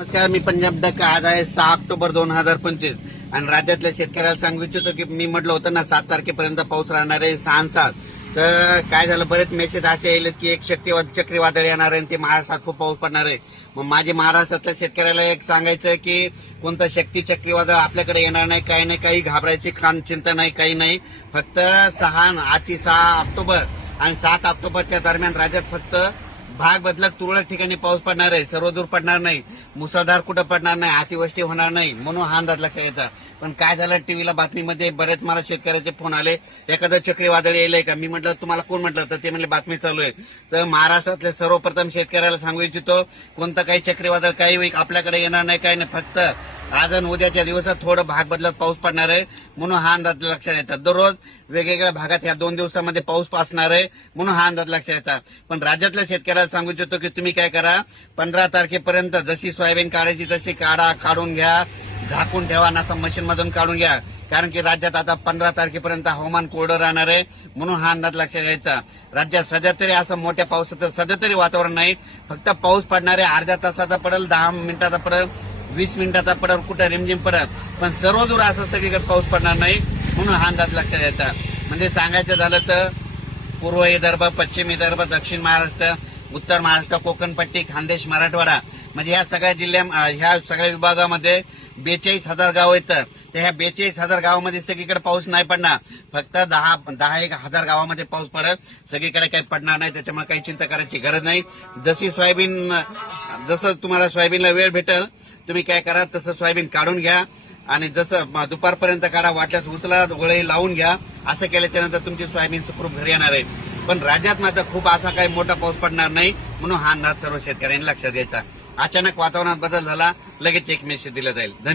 नमस्कार, मी पंजाब डक. आज आहे 6 ऑक्टोबर 2025 आणि राज्यातल्या शेतकऱ्याला सांगू इच्छितो की मी म्हटलं होतं ना 7 तारखेपर्यंत पाऊस राहणार आहे 6 तर काय झालं, बरेच मेसेज असे येईल की एक चक्रीवादळ येणार आहे आणि ते महाराष्ट्रात खूप पाऊस पडणार आहे. मग माझे महाराष्ट्रातल्या शेतकऱ्याला एक सांगायचं की कोणतं चक्रीवादळ आपल्याकडे येणार नाही, काही नाही, काही घाबरायची चिंता नाही, काही नाही. फक्त आजची 6 ऑक्टोबर आणि 7 ऑक्टोबरच्या दरम्यान राज्यात फक्त भाग बदलक तुरळक ठिकाणी पाऊस पडणार आहे, सर्वदूर पडणार नाही, मुसळधार कुठं पडणार नाही, अतिवृष्टी होणार नाही, म्हणून हा अंदाज लक्षात येतात. पण काय झालं, टीव्हीला बातमीमध्ये बरेच मला शेतकऱ्याचे फोन आले, एखादं चक्रीवादळ येईल का. मी म्हटलं तुम्हाला कोण म्हटलं, तर ते म्हणले बातमी चालू आहे. तर महाराष्ट्रातले सर्वप्रथम शेतकऱ्याला सांगू इच्छितो, कोणतं काही चक्रीवादळ काही आपल्याकडे येणार नाही, काही नाही. फक्त आज आणि उद्याच्या दिवसात थोडं भाग बदलत पाऊस पडणार आहे, म्हणून हा अंदाज लक्षात येतात. दररोज वेगवेगळ्या भागात या 2 दिवसामध्ये पाऊस असणार आहे, म्हणून हा अंदाज लक्षात येतात. पण राज्यातल्या शेतकऱ्याला सांगू इच्छितो की तुम्ही काय करा, 15 तारखेपर्यंत जशी सोयाबीन काढायची तशी काढून घ्या, झाकून ठेवा, नसा मशीन मधून काढून घ्या. कारण की राज्यात आता 15 तारखेपर्यंत हवामान कोरडं राहणार आहे, म्हणून हा अंदाज लक्षात घ्यायचा. राज्यात सध्या तरी असं मोठ्या पावसाचं सध्या तरी वातावरण नाही. फक्त पाऊस पडणार आहे, अर्ध्या तासाचा पडेल, 10 मिनिटाचा पडेल, 20 मिनिटाचा पडेल, कुठं रिमझिम पडेल, पण सर्वदूर असं सगळीकडे पाऊस पडणार नाही, म्हणून हा अंदाज लक्षात घ्यायचा. म्हणजे सांगायचं झालं तर पूर्व विदर्भ, पश्चिम विदर्भ, दक्षिण महाराष्ट्र, उत्तर महाराष्ट्र, कोकणपट्टी, खानदेश, मराठवाडा म्हणजे ह्या सगळ्या ह्या सगळ्या विभागामध्ये 42,000 गाव येतं. तर ह्या 42,000 गावामध्ये सगळीकडे पाऊस नाही पडणार. फक्त 10,000 गावामध्ये पाऊस पडेल, सगळीकडे काही पडणार नाही. त्याच्यामुळे काही चिंता करायची गरज नाही. जसं तुम्हाला सोयाबीनला वेळ भेटेल, तुम्ही काय करा, तसं सोयाबीन काढून घ्या आणि जसं दुपारपर्यंत काढा, वाटल्यास उचला, गोळे लावून घ्या. असं केल्याच्या नंतर तुमची सोयाबीन सुखरूप घरी येणार आहे. पण राज्यात मात्र खूप असा काही मोठा पाऊस पडणार नाही, म्हणून हा अंदाज सर्व शेतकऱ्यांनी लक्षात द्यायचा. अचानक वातावरणात बदल झाला, लगेच एक मेसेज दिला जाईल.